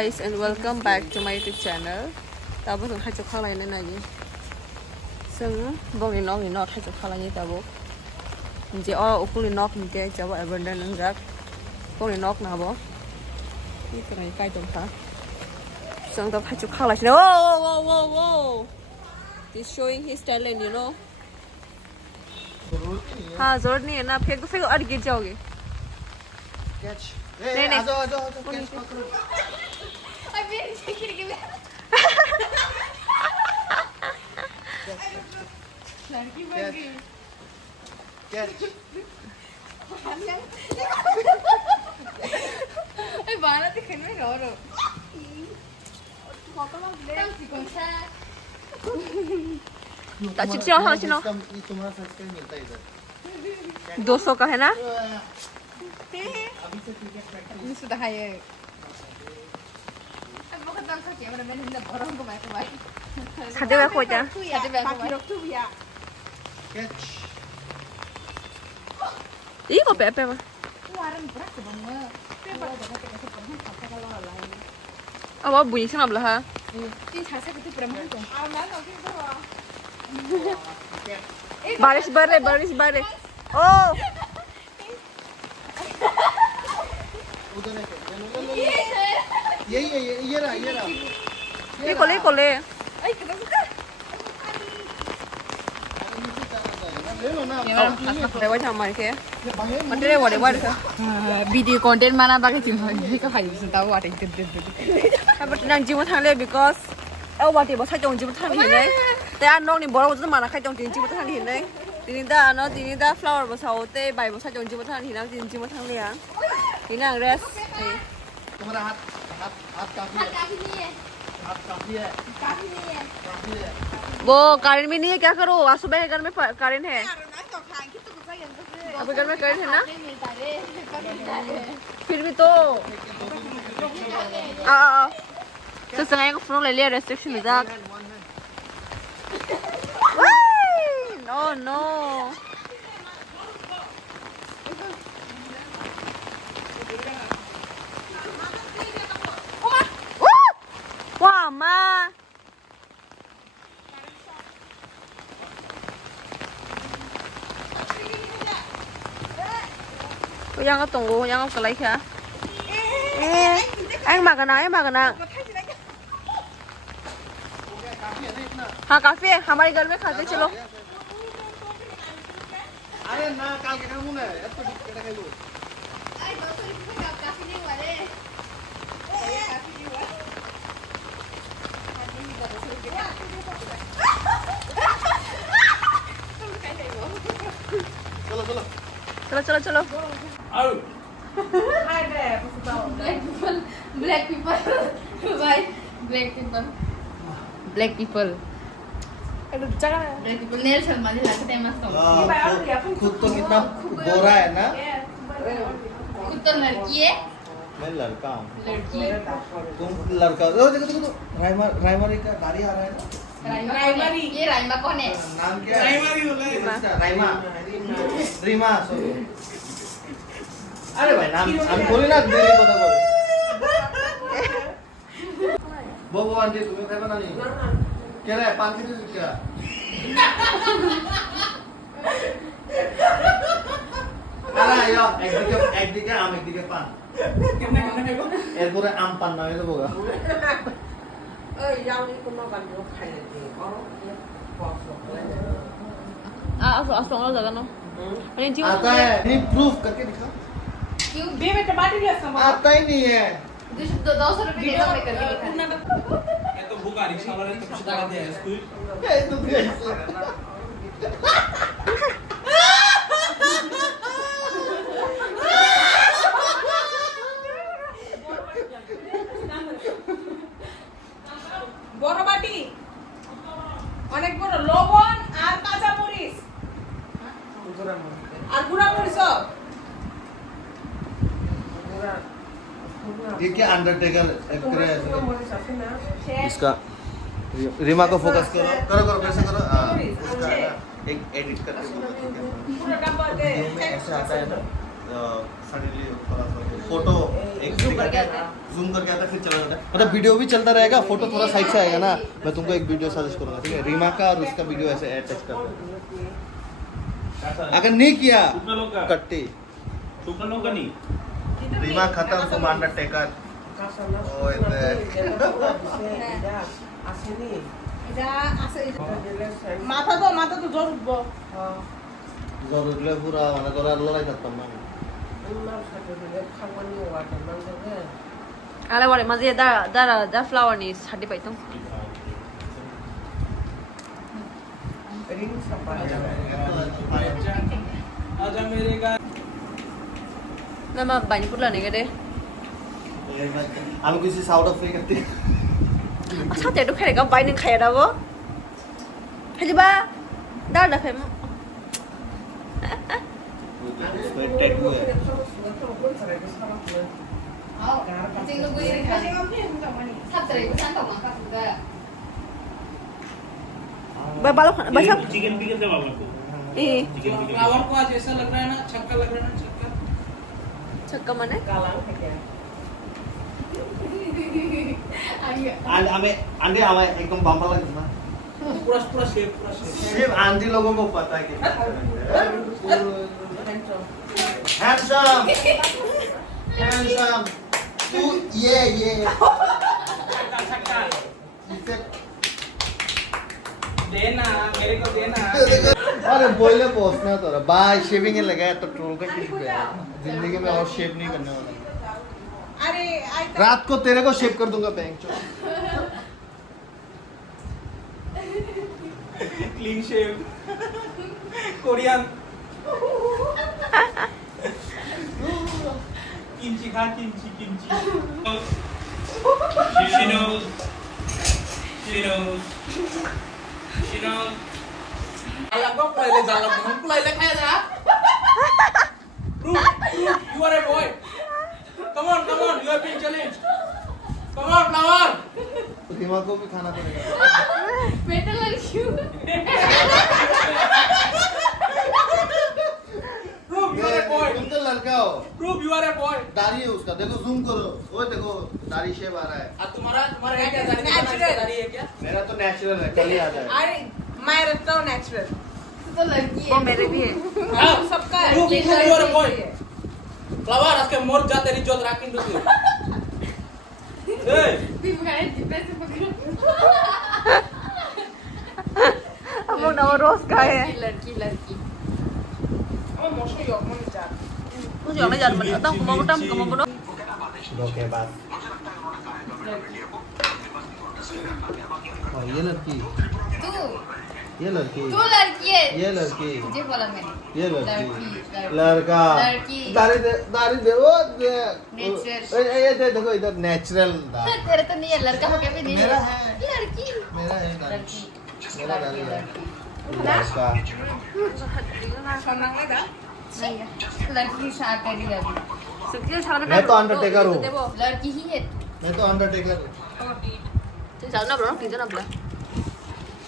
Guys and welcome back to my YouTube channel ตาบุษงให้จุกข้าวอะไรนั่นนี่ซึ่งบอกเลยน้องนี่นอดให้จุกข้าวอะไรนี่ตาบุมันจะอ้ออุปเลยนอกนี่แกจะว่า abundant นั่นรักบอกเลยนอกนะบุนี่เป็นไงใกล้จมค่ะซึ่งตาให้จุกข้าวอะไรเนี่ย whoa he's showing his talent you know हाँ जरूरत नहीं है ना फेंक फेंको अड़ गिर जाओगे कैच नहीं नहीं आ जाओ कैच पकड़ो अभी खिड़की में लड़की बन गई कैच अरे बाला दिखने में रो कौन सा चिट्ठी और हाथ सुनो ये तुम्हारा सब्सक्राइब मिलता है इधर 200 का है ना अभी से cricket practice ini sudah high aku ketang sakit mana mana hendak orang ke mana kemana साथे में खोजा ada berapa banyak catch 이거 빼빼 봐 warna berat banget tapi pada kita sepenuhnya pakai kalau lain अब bunyi senap lah ha ini saya itu berapa tuh baris bare oh उधर है ये रहा 이거 ले ay kita suka ले लो ना 내가 참 말게 ये बाहर material what what video content mana pakai sih ini kau hari bisa tahu ada itu tapi nang jimu thangle because what ti bo sa jong jimu thang hin nei te an nong ni bo wo zhe ma na khai jong jimu thang hin nei tini da flower bo sa o te bai bo sa jong jimu thang hin na jimu thang le ya tini nang rest तुम्हारा हाथ काफी है हाथ काफी है काफी नहीं है काफी है वो कारण भी नहीं है क्या करो आज सुबह घर में कारण है अभी घर में कारण है ना मिलता रे फिर भी तो तो sengaja aku follow ले restriction में जाक no wah ma yang tunggu yang ke lagi ya anh mà cái nào हाँ काफी है हमारे घर में खाते चलो अरे ना काल के खाऊं ना यार तो केटा खाइलो ay no soy काफी नहीं हुआ रे काफी नहीं हुआ चलो black people why black people nail salma di lagte हैं मस्त खुद तो कितना गोरा है ना खुद तो लड़की है मैं लड़का हूँ लड़की तुम लड़का हो देखो राइमरी का गाड़ी आ रहा है ना राइमा ये राइमा कौन है नाम क्या है राइमा रीमा सॉरी अरे भाई नाम बोली ना दिल्ली को तो भगवान जी तुम्हें क्या बना नहीं क्या है पान की चीज क्या अरे यो एक दिखे आम एक दिखे पान एरपुरे आम पान ना ये तो होगा असोंग लो जगह नो अरे जी आता है नहीं प्रूफ करके दिखा क्यों आता ही नहीं है 200 रुपए दे दो मैं करके दिखा ये तो भूखा रिक्शा वाले ने कुछ डाल दिया है स्कूल तो कैसे বড় বাটি অনেক বড় লবণ আর কাঁচা মরিচ আর গুঁড়া মরিচ ये क्या अंडरटेकर एक्टर है इसका रीमा को फोकस करो कैसे करो उसका एक एडिट करके पूरा डब्बा दे ऐसे आता है ना सडनली थोड़ा सा फोटो एक Zoom करके आता है। जूम करके आता है फिर चला जाता है मतलब वीडियो भी चलता रहेगा फोटो थोड़ा साइड से आएगा ना मैं तुमको एक वीडियो सजेस्ट करूंगा ठीक है रीमा का और उसका वीडियो ऐसे अटैच कर दो अगर नहीं किया कितना लोग का कट्टी कितना लोग का नहीं रीमा खत्म तुम अंडरटेकर ओए মাথা তো জোর উঠবো জ্বর উঠলে পুরা মানে তোরা লড়াই করতাম না Ala wale mazi da flower ni hadi paitam. आजा मेरे का Nama bani pula ni gede. আমি কিছু south আফ্রিকাতে Asa te du khere ka bani khaya da bo. Haji ba da khay mo. Tattoo है Tinggal gue ini kan. Sabtu itu santai makan juga. Ba balok ba sab. Chicken भी करते बाबा को Eh chicken भी flower को आज ऐसा लग रहा है ना छक्का लग रहा है ना छक्का chakka mane. Ayo. हमें आंटी हमें एकदम बम्पर लगे ना पूरा शेप सिर्फ आंटी लोगों को पता है कि हैंडसम हैंडसम तू ये इसे देना मेरे को देना अरे बोले पहुंचना तो बाय शेविंग ही लगाया तो ट्रोल का किस पे जिंदगी में और शेप नहीं करने वाला अरे रात को तेरे को शेप कर दूंगा बैंक चो क्लीन शेव कोरियन किमची खा kimchi Shino Alam ko pulai dalam dengan pulai kayak dah. Prove, you are a boy. Come on, you are being challenged. Come on, flower. दिमाग को भी खाना पड़ेगा Betul lagi. Prove you are a boy. तुम तो लड़का हो Prove you are a boy. दाढ़ी है उसका देखो जूम करो वो देखो दाढ़ी शेप आ रहा है तुम्हारा है क्या दाढ़ी है क्या? मेरा तो नेचुरल है कल ही आ जाएगा अरे मैं रखता हूँ नेचुरल. Itu lagi. वो मेरे भी है. सबका है. Prove you are a boy. Flower आज के मोर जा तेरी जोत राखी तू. Hey. Tapi bukan di pres pegang. हम लोग नवा रोज का है. Laki. Kamu mau show yok mau jar. मुझे हमें जान मत आता हूँ कम बोलो. दो के बाद और ये लड़की Tu ये लड़की laki है. ये लड़की Muझे बोला मैंने. ये लड़की लड़की. लड़का लड़की. दाढ़ी दे वो दे Natural. ये दे देखो इधर नेचुरल तेरा तो नहीं है लड़का हो क्या भी नहीं मेरा है. है लड़की. मेरा है दाढ़ी लड़की. मेरा दाढ़ी है लड़की. लड़का Senang lagi dah. नहीं है. लड़की शादी करी है अभी. सुखी छाना मैं तो अंडरटेकर हूँ लड़की ही है. मैं तो अंडरटेकर हूँ चलना बरो किधर ना बला.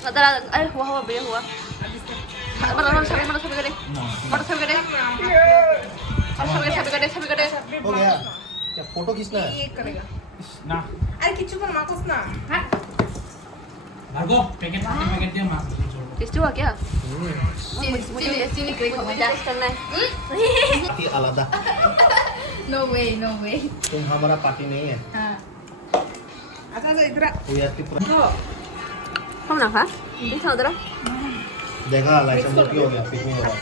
Ntar ay huwa beli huwa. Mana sabi gede. Mana sabi gede. Sabi gede. हो गया क्या फोटो खींचना है ये करेगा. ना अरे किच्चू को माकोस ना. भागो पैकेट दिया मार टेस्टी हुआ क्या? Sini kering kamu dah. करना है. पार्टी अलग No way. तुम हमारा पार्टी नहीं है हाँ. अच्छा इधर. ये आपकी पूरा हम ना खा. ये खाओ जरा. देखा लाइसेंस मोटी हो गया पिक नहीं हो रहा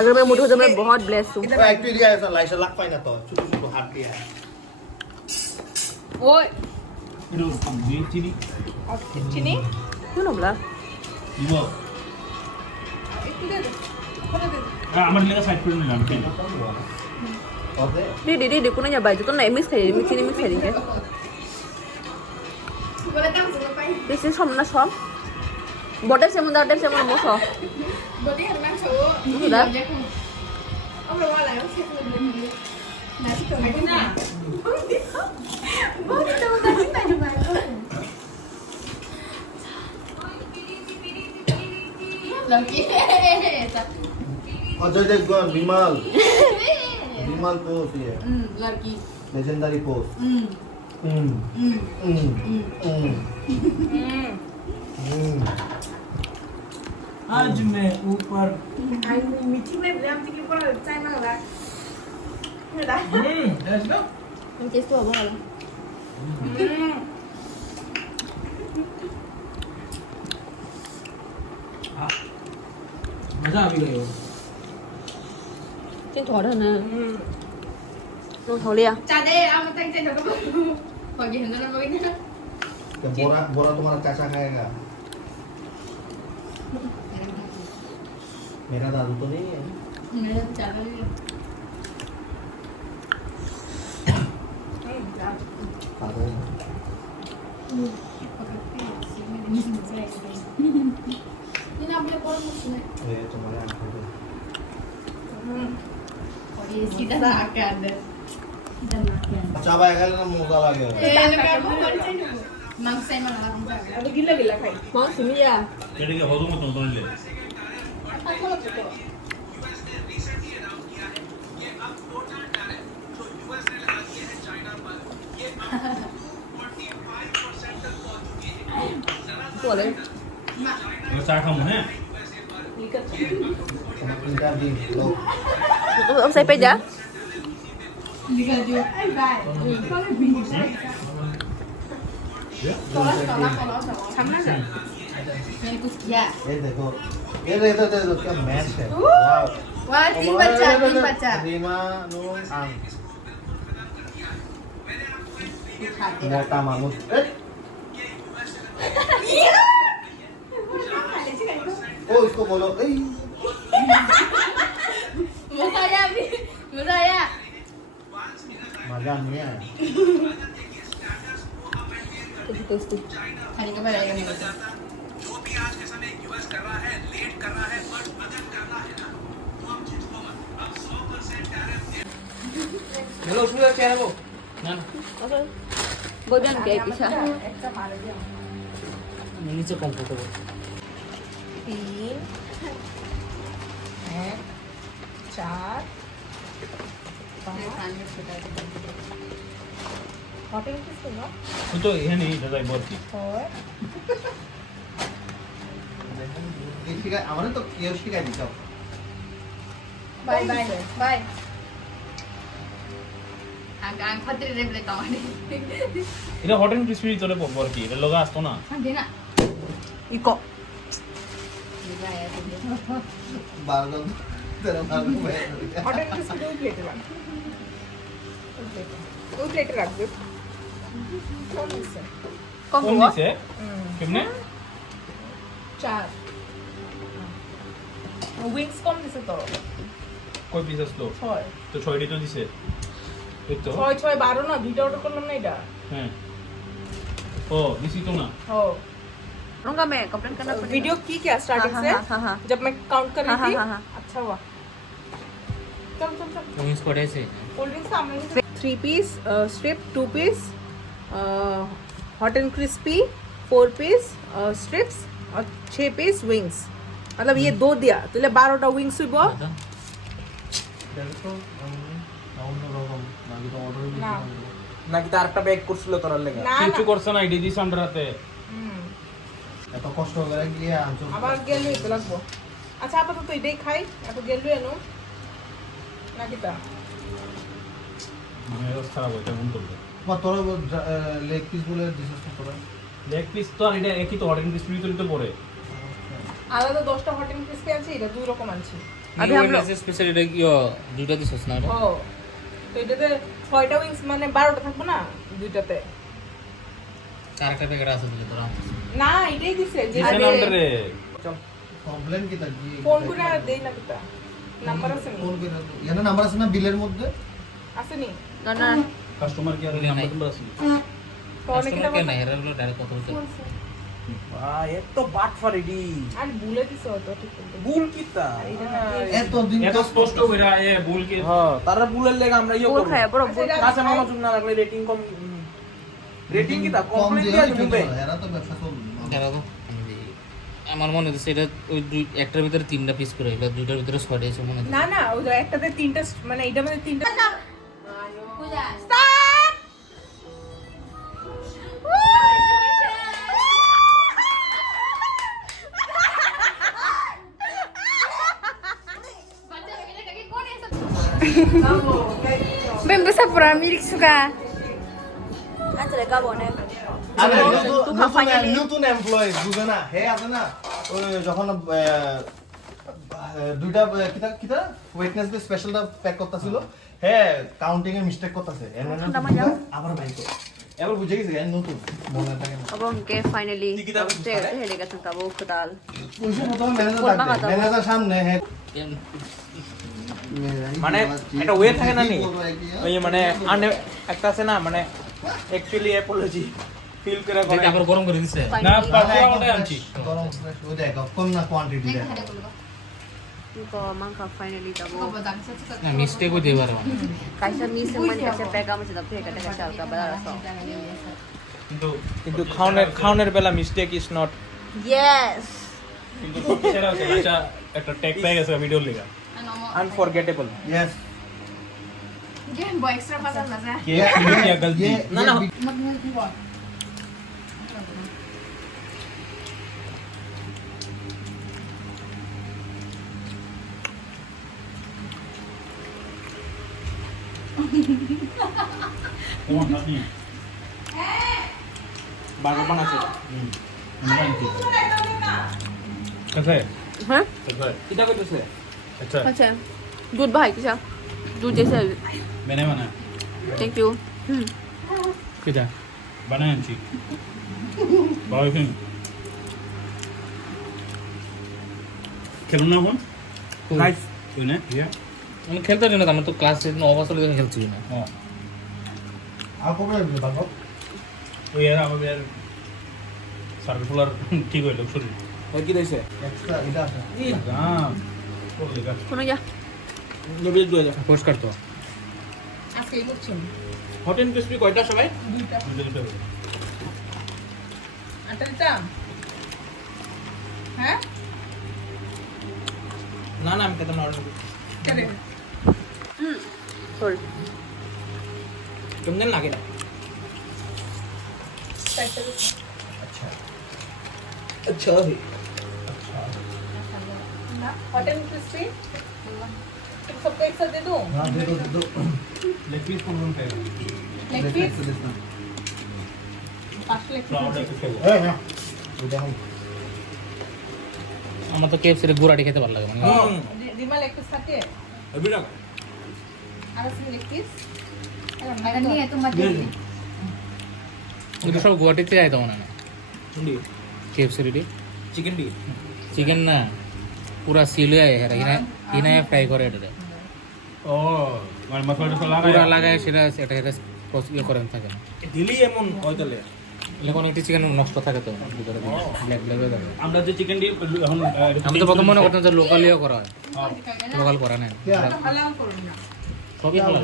अगर मैं मोटी हो तो मैं बहुत ब्लेस हूँ. वो एक्चुअली ऐसा लाइसेंस लग पाए ना तो छोटू हाथ दिया है Oi. itu ini Sini. क्यों ना बोला? ibu Itu deh. Mana deh? amar lihat side pun nanti और दे Di kuna nya baju tuh naik mix kayaknya. Boleh tahu ngapain? This is from Naswam. Botep saya mau so. Berarti karena cowok. Udah. Oh belum lah, saya belum beli. Nasi tuh. Aku na. Boleh tahu tadi tanya baru. Lagi. Ajay Devgan, Bimal. Bimal pose ये. लड़की Legendary pose. आज मैं ऊपर मीठी में Bram से के ऊपर चाय मांगला let's go Ang taste ko ba? मजा आ भी गई हो Trên thỏ đó nè. Luôn thỏ lia. cha đây ông tăng trên được không còn gì nữa nó mới nhá क्या बोरा तुम्हारा चाचा खाएगा? मेरा दादू तो नहीं है. मेरा cha đây खा दो. nhưng ông lấy bốn một này ये तुम्हारे आंखों पे. और ये सीधा सा आके अंदर चाबा खाले ना मजा लगे. mang say mà làm sao अभी गिल्ला गिल्ला खाई Món gì vậy? এটাকে হজম মতো তোলে Của đấy. চা খাবো হ্যাঁ इनका भी लो. Ông say pe giá? juga juga मेरे कुछ किया ये देखो. ये देखो क्या मैच है. वाव. wah तीन बच्चा रीमा नूर आंग. खाते मोटा मामूस. ओ इसको बोलो. मजा आया अभी मजा आया मजा नहीं आया. Tasty tasty. खाने का बनाएगा मेरे को हेलो सुनो क्या है वो না না Okay. Bogdan kayak bisa. नीचे कंफर्टेबल 3 4 खाने में छोटा हॉट एंड किस ना তো এখানে দাদাই বলছি 4 ठीक है हमारे तो केओ शिकाय दिखाओ. बाय बाय बाय आग फतरे रे प्ले तमाने এটা হট এন্ড ক্রিসপি তোলে পড়বো আর কি এটা লগা আসতো না देना Iko. मजा आया तुझे बारगम तेरा बारगम है. हॉट एंड किस दो प्लेट रख दो प्लेट रख दो कौन से Con কোন của. দিছে কেমনে 4 উইংস কম দিছে তো কই পিস আসলো 6 তো 6টি তো দিছে এই তো 6 6 12 না দুইটা অর্ডার করলাম না এটা হ্যাঁ ও দিছি তো না हो Runga mẹ, complain करना पड़ेगा. वीडियो की क्या स्टार्टिंग से हाँ. जब मैं काउंट कर रही थी हाँ. अच्छा हुआ चल चल चल विंग्स कोड़े से कोल्ड ड्रिंक सामने 3 piece strip 2 piece hot and crispy 4 piece strips और 6 पीस विंग्स मतलब ये दो दिया तो ले 12টা विंग्स हुइबो देखो অন্য রকম নাকি তো অর্ডার না নাকি তার একটা ব্যাগ করছিল তোর লাগা না কিছু না করছ না এডি দিছ আমরা রাতে এত কষ্ট করে গিয়ে আনছো. আবার গেল হইতে লাগবো আচ্ছা আপাতত এটাই খাই এত গেল এনো নাকি তা মানে খারাপ হইতে মন করবে বা তোরা লেগ পিস বলে দিছিস না তোরা. লেগ পিস তো আর এটা একই তো হট এন্ড ক্রিসপি তোলে তো পড়ে আলাদা 10টা হট এন্ড ক্রিস্পি আছে এটা দুই রকম আনছি अभी हम लोग স্পেশাল এটা কি দুইটা দিছস না ও তো এটাতে 6টা উইংস মানে 12টা থাকবে না দুইটাতে চারটা প্যাকেট আছে দিলে তোরা না এটাই দিছে যে দিছে না রে কমপ্লেন কি থাকি. ফোন করে দেই না কিতা নাম্বার আছে নি ফোন করে এখানে নাম্বার আছে না বিলের মধ্যে. আছে নি no no. Customer care number তোমরা আছে ফোনে কিতা কাস্টমার কে বলতো? না হেরাগুলো ডাইরেক্ট কত বলতে এত তো বাট ফারিডি আর ভুলে দিছে তো ঠিক করে ভুল কিতা এত দিন এত স্পষ্ট কইরা এ ভুল কি হ্যাঁ তারা ভুলের লেগে আমরা ইয়ে Bol করব khaya bro. আচ্ছা, এটা- কাঁচা মামা জন্য লাগলে রেটিং কম রেটিং কিতা কম কমপ্লেন দিয়ে দিয়া কি দিবে এরা তো ব্যবসা করবে. দেখো আমার মনে হচ্ছে এটা ওই দুই একটার ভিতরে 3টা পিস করে হলো, দুইটার ভিতরে 6টা এসে মনে হচ্ছে। না না ওই যে একটাতে তিনটা মানে এইটার মধ্যে তিনটা পূজা Ben bisa pura milik suka. আরে নতুন এমপ্লয়ি বুঝে না হে আছে না ওই যখন দুইটা কিটা ওয়েটনেস বে স্পেশালটা প্যাক করতেছিল হে কাউন্টিং এর মিস্টেক করতেছে এর মানে আবার বাইক এবার বুঝে গেছে নতুন মনে থাকে না Abang ke finally. Hele ka tang tabo kudal. বুঝে মতো ম্যানেজার ডাকবে ম্যানেজার সামনে হে মানে একটা ওয়ে থাকে না নি ওই মানে একটা আছে না মানে অ্যাকচুয়ালি অ্যাপোলজি ফিল করে করে এটা আবার গরম করে দিছে। না পাকুড়া ওটাই আনছি। গরম ওই দেখো কোন না কোয়ান্টিটি দেখো Ko mangka finally tabo. না মিস্টেক হইতে পারে। Kaisa miseng man kaisa pega mo sa pega ka sa ka bala so. কিন্তু খাওনের বেলা মিস্টেক ইজ নট Yes. কিন্তু সেটা হচ্ছে আচ্ছা একটা ট্যাগ পেয়ে গেছে ভিডিও লেগা। Unforgettable yes Game boy extra pasal na sa. क्या गलती? না না তোমার নাকি? বারো বানাচ্ছে कैसा है? Huh? कैसा है? কিটা কইতেছে अच्छा है। Kaisa. Good bhai kisa. Good jesa. मैंने बनाया। Thank you. কিটা बनाया आंची। Bye film. খেলো না এখন? নাইস তুই না? ইয়া। আমি খেলতে পারি না, আমার তো ক্লাসে 9 বছর ধরে খেলছি না। হ্যাঁ। আর কোন বাবা ওই আর আমাদের সার্কুলার ঠিক হইলো শরীর। ওই কি দিছে এক্সট্রা এটা আছে এই দাম করলে কাজ। Kuno ya. নবীল দুই হাজার পোস্ট করতো। আজকে এই করছেন হট এন্ড ক্রিসপি কয়টা সবাই দুইটা দুটো আটা দিতাম হ্যাঁ না না আমি খেতাম না অর্ডার কেন Sorry. কেমন লাগে না আচ্ছা हॉट एंड क्रिस्पी तुम सबको एक साथ दे दूं हां दे दो लेग पीस को बन खाएगा। Leg piece fast leg flower piece को खाएगा। এই না ওটা হই আমার তো KFC এর গুড়াটি খেতে ভালো লাগে মানে। रिमा लेग पीस खाती है अभी ना आरस leg piece Alam niya ito madali. কিন্তু সব গুয়াহাটিতে যাইতো মনে হয় हिंदी KFC রেডি चिकन भी চিকেন না পুরা সিল হয়ে হেরা হিনা ফ্রাই করে এটা ও মানে মশলা তো পুরা লাগা লাগায় সেটা এটা এটা ইয়ে করেন থাকে না দিলি এমন হয়তলে এখন একটু চিকেন নষ্ট থাকে তো ভিতরে ব্ল্যাক ব্ল্যাক হয়ে থাকে আমরা যে চিকেন ডি এখন আমি তো প্রথম মনে করতাম যে লোকালিও করা হয় লোকাল করা নাই अलाउ करो ना সবই ভালো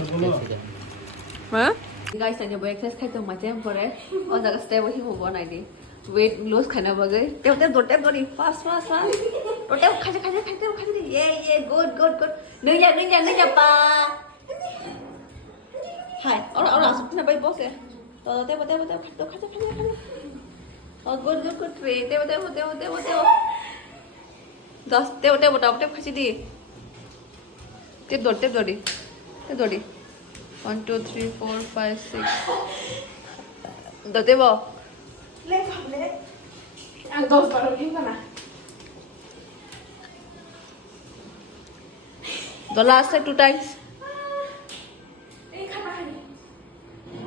Huh? Guys, tanya boleh exercise kai tu macam pore. Oh, jaga step wahੀ ho bon ID. Weight loss khana bagai. Tep dot dori fast. Tep khaja. Yeah, good. Nanya pa. Hai, orang asap na bai boss eh. Tep khaja. Oh, good. Tep. Das tep khaji di. Tep dori. 1 2 3 4 5 6 Date bo. The last time 2 times.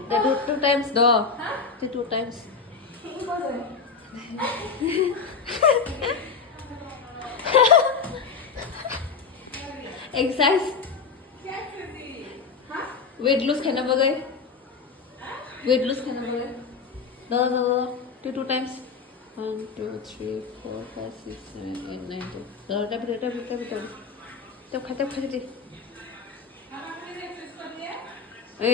The two times do. The 2 times. Exercise. Weight loss खाना बगैर weight loss खाना बगैर दो 2 times 1 2 3 4 5 6 7 8 9 10 तब खाते दी ए